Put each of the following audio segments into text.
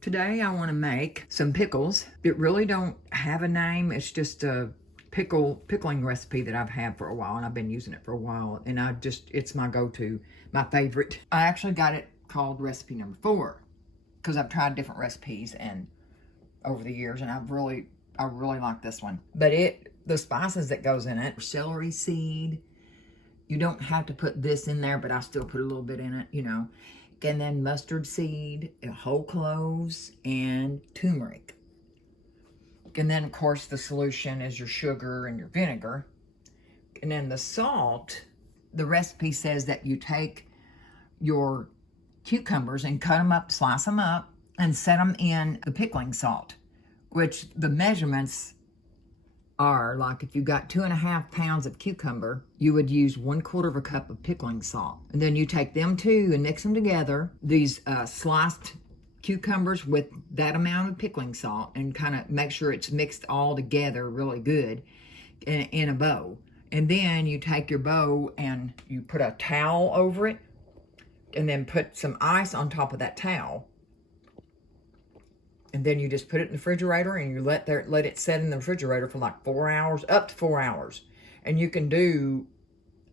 Today I want to make some pickles. It really don't have a name. It's just a pickling recipe that I've had for a while, and I've been using it for a while, and it's my go-to, my favorite. I actually got it called recipe number 4 because I've tried different recipes and over the years, and I really like this one. But the spices that goes in it, celery seed. You don't have to put this in there, but I still put a little bit in it, you know. And then mustard seed, whole cloves, and turmeric. And then, of course, the solution is your sugar and your vinegar. And then the salt, the recipe says that you take your cucumbers and cut them up, slice them up, and set them in the pickling salt, which the measurements are like if you got 2.5 pounds of cucumber, you would use 1/4 cup of pickling salt. And then you take them two and mix them together, these sliced cucumbers with that amount of pickling salt, and kind of make sure it's mixed all together really good in a bowl. And then you take your bowl and you put a towel over it, and then put some ice on top of that towel. And then you just put it in the refrigerator, and you let it set in the refrigerator for like 4 hours, up to 4 hours. And you can do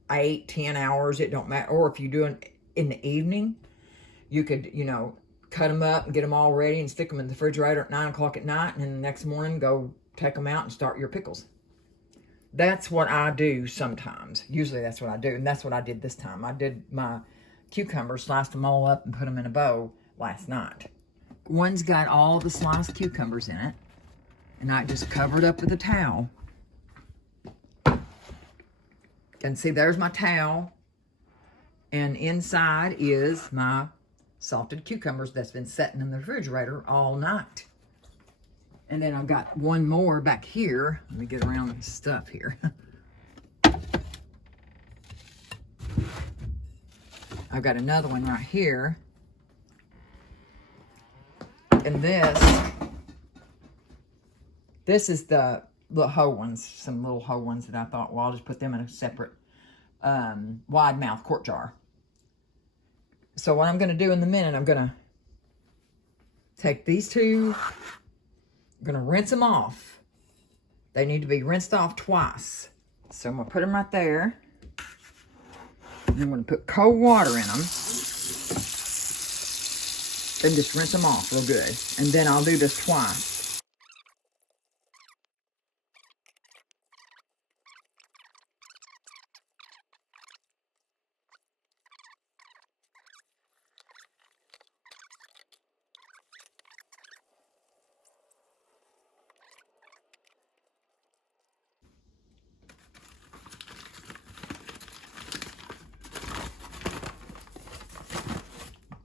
8, 10 hours, it don't matter. Or if you do it in the evening, you could, you know, cut them up and get them all ready and stick them in the refrigerator at 9 o'clock at night, and then the next morning go take them out and start your pickles. That's what I do sometimes. Usually that's what I do, and that's what I did this time. I did my cucumbers, sliced them all up and put them in a bowl last night. One's got all the sliced cucumbers in it, and I just covered up with a towel. And see, there's my towel, and inside is my salted cucumbers that's been sitting in the refrigerator all night. And then I've got one more back here. Let me get around the stuff here. I've got another one right here. And this is the little whole ones, some little whole ones that I thought, well, I'll just put them in a separate wide mouth quart jar. So what I'm going to do in a minute, I'm going to take these two, I'm going to rinse them off. They need to be rinsed off twice. So I'm going to put them right there. And I'm going to put cold water in them. And just rinse them off real good. And then I'll do this twice.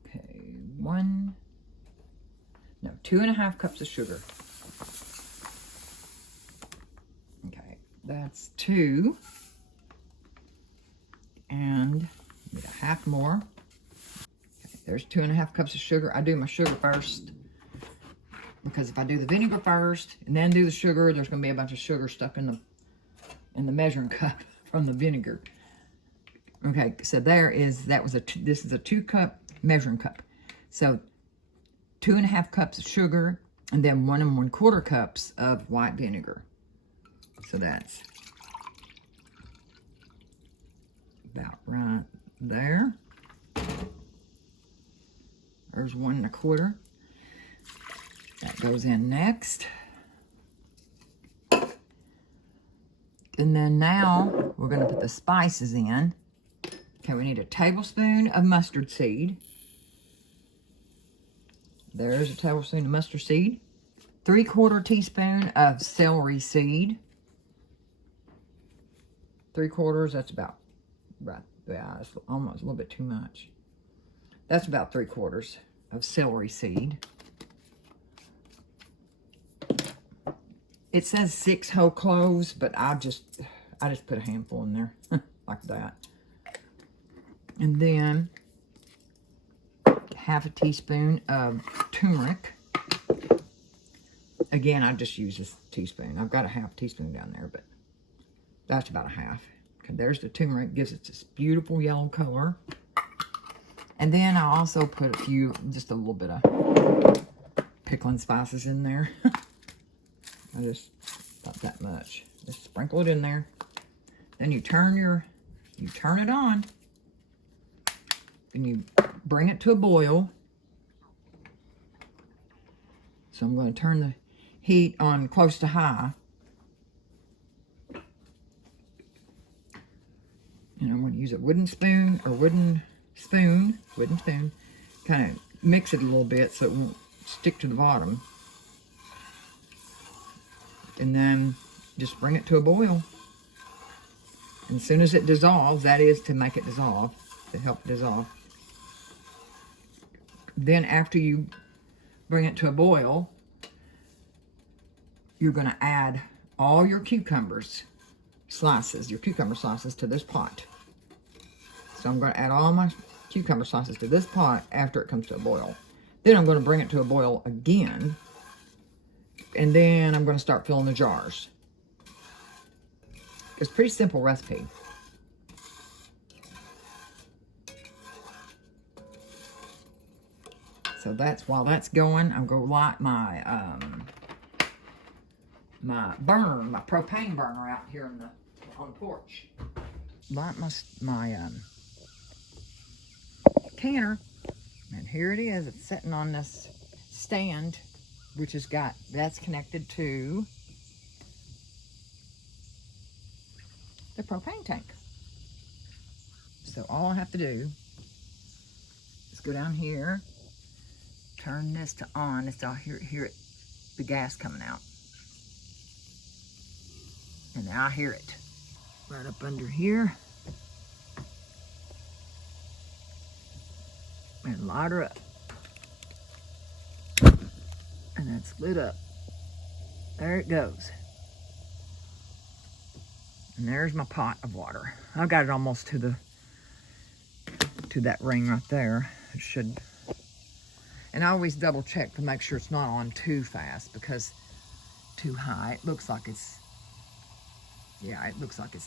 Okay, 2.5 cups of sugar. Okay, that's 2. And need a half more. Okay, there's 2.5 cups of sugar. I do my sugar first, because if I do the vinegar first and then do the sugar, there's going to be a bunch of sugar stuck in the measuring cup from the vinegar. Okay, so this is a 2-cup measuring cup. So 2.5 cups of sugar, and then 1 1/4 cups of white vinegar. So that's about right there. There's 1 1/4. That goes in next. And then now we're going to put the spices in. Okay, we need a tablespoon of mustard seed. There's a tablespoon of mustard seed. 3/4 teaspoon of celery seed. 3/4, that's about right. Yeah, it's almost a little bit too much. That's about 3/4 of celery seed. It says 6 whole cloves, but I just put a handful in there like that. And then 1/2 teaspoon of turmeric. Again, I just use this teaspoon. I've got a 1/2 teaspoon down there, but that's about a 1/2. Okay, there's the turmeric. Gives it this beautiful yellow color. And then I also put just a little bit of pickling spices in there. I just about that much. Just sprinkle it in there. Then you turn it on. And you bring it to a boil. So I'm going to turn the heat on close to high. And I'm going to use a wooden spoon, kind of mix it a little bit so it won't stick to the bottom. And then just bring it to a boil. And as soon as it dissolves, that is to make it dissolve, to help dissolve. Then after you bring it to a boil, you're going to add all your cucumber slices to this pot. So I'm going to add all my cucumber slices to this pot after it comes to a boil. Then I'm going to bring it to a boil again. And then I'm going to start filling the jars. It's a pretty simple recipe. So while that's going, I'm going to light my my propane burner out here on the porch. Light my canner, and here it is. It's sitting on this stand, which that's connected to the propane tank. So all I have to do is go down here, turn this to on. I'll hear it, the gas coming out. And I hear it right up under here. And light her up. And that's lit up. There it goes. And there's my pot of water. I've got it almost to that ring right there. It should. And I always double check to make sure it's not on too fast, because too high, it looks like it's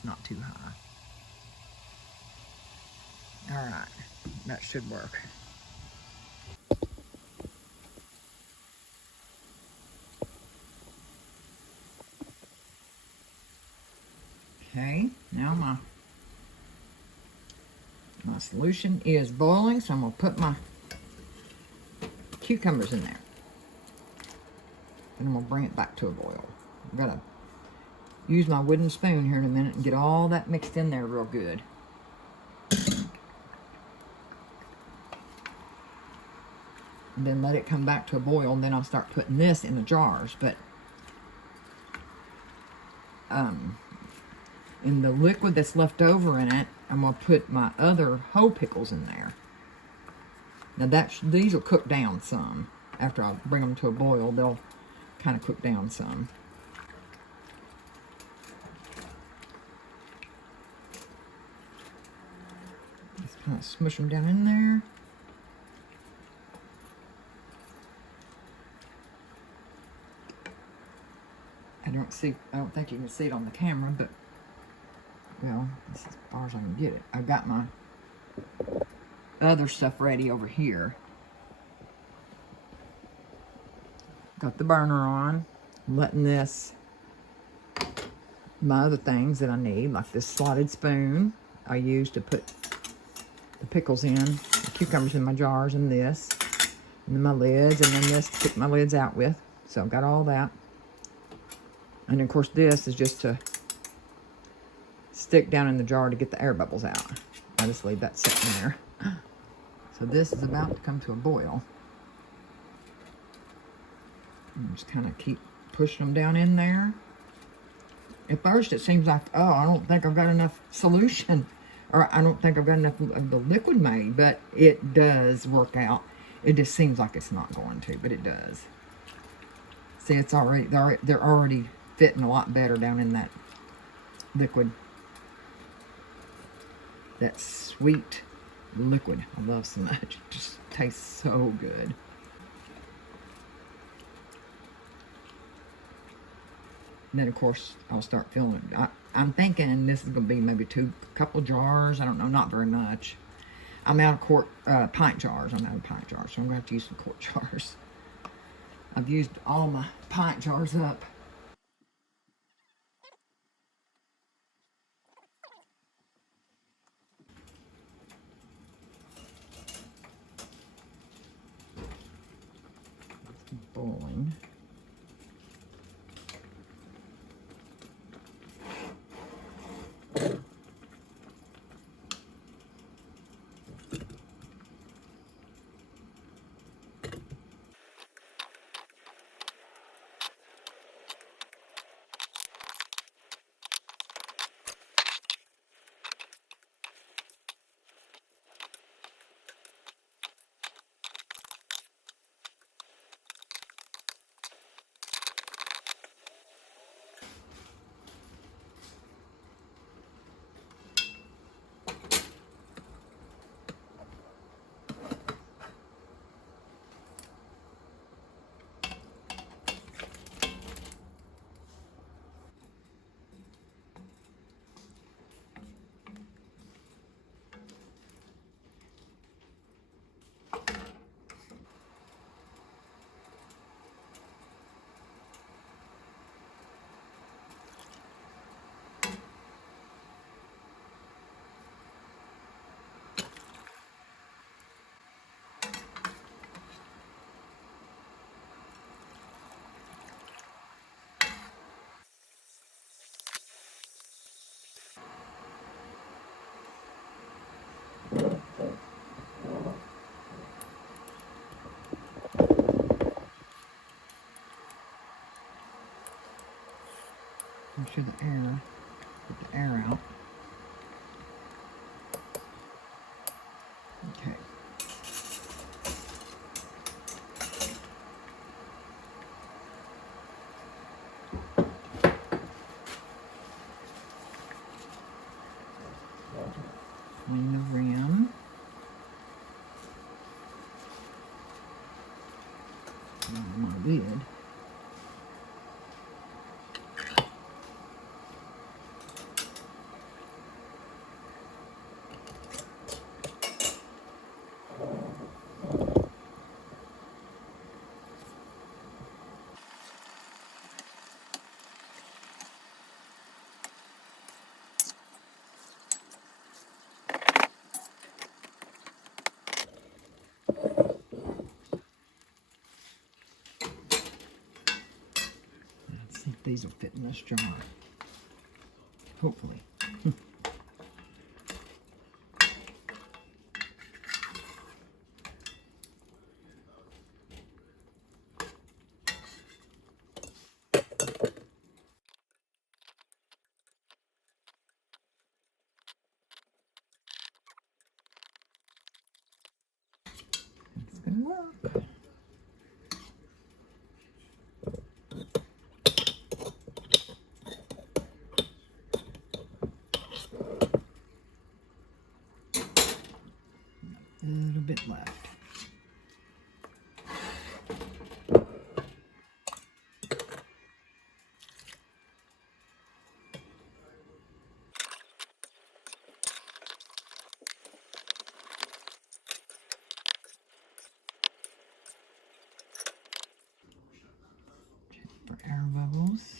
not too high. All right, that should work. Okay, now my solution is boiling, so I'm going to put my cucumbers in there. And I'm going to bring it back to a boil. I've got to use my wooden spoon here in a minute and get all that mixed in there real good. And then let it come back to a boil, and then I'll start putting this in the jars. But in the liquid that's left over in it, I'm going to put my other whole pickles in there. Now these will cook down some. After I bring them to a boil, they'll kind of cook down some. Just kind of smush them down in there. I don't think you can see it on the camera, but well, this is as far as I can get it. I've got my other stuff ready over here. Got the burner on, letting my other things that I need, like this slotted spoon I use to put the pickles in, the cucumbers in my jars, and this, and then my lids, and then this to pick my lids out with. So I've got all that. And of course this is just to stick down in the jar to get the air bubbles out. I just leave that sitting there. So this is about to come to a boil. And just kind of keep pushing them down in there. At first it seems like, oh, I don't think I've got enough solution, or I don't think I've got enough of the liquid made, but it does work out. It just seems like it's not going to, but it does. See, they're already fitting a lot better down in that liquid. That sweet liquid I love so much. It just tastes so good. And then of course I'll start filling it. I'm thinking this is going to be maybe a couple jars. I don't know, not very much. I'm out of pint jars. I'm out of pint jars, so I'm going to have to use some quart jars. I've used all my pint jars up. It's boiling. Make sure get the air out. Okay. Clean the rim. My lid. Let's see if these will fit in this jar. Hopefully. It's gonna work. A little bit left. For air bubbles.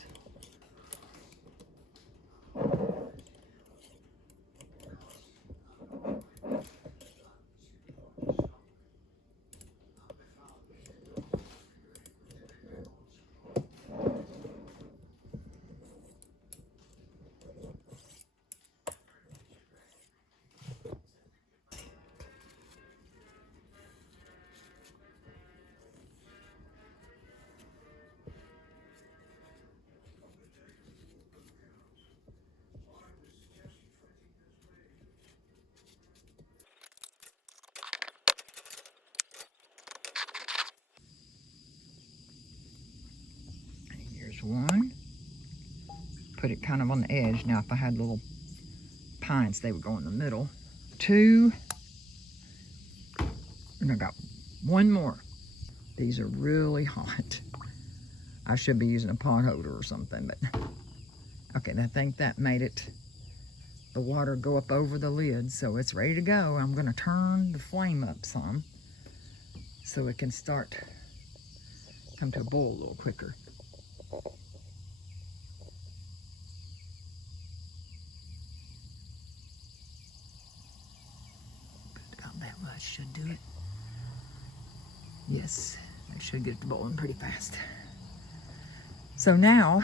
Here's one. Put it kind of on the edge. Now if I had little pines, they would go in the middle. Two. And I got one more. These are really hot. I should be using a pot holder or something, but okay, I think that made it, the water go up over the lid, so it's ready to go. I'm gonna turn the flame up some so it can start come to a boil a little quicker. About that much should do it. Yes, I should get it to boiling pretty fast. So now,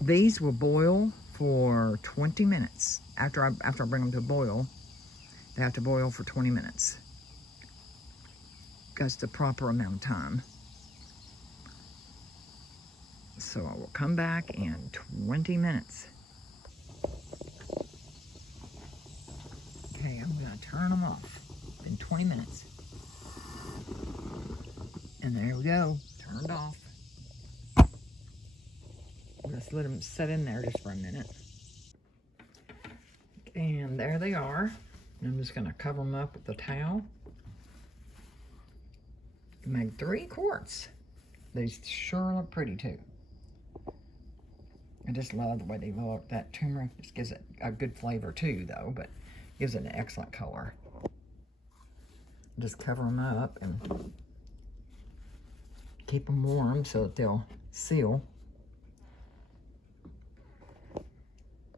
these will boil for 20 minutes. After I bring them to a boil, they have to boil for 20 minutes. That's the proper amount of time. So I will come back in 20 minutes. Okay, I'm gonna turn them off in 20 minutes. And there we go, turned off. Just let them set in there just for a minute. And there they are. I'm just gonna cover them up with a towel. Make 3 quarts. They sure look pretty too. I just love the way they look. That turmeric just gives it a good flavor too though, but gives it an excellent color. Just cover them up and keep them warm so that they'll seal.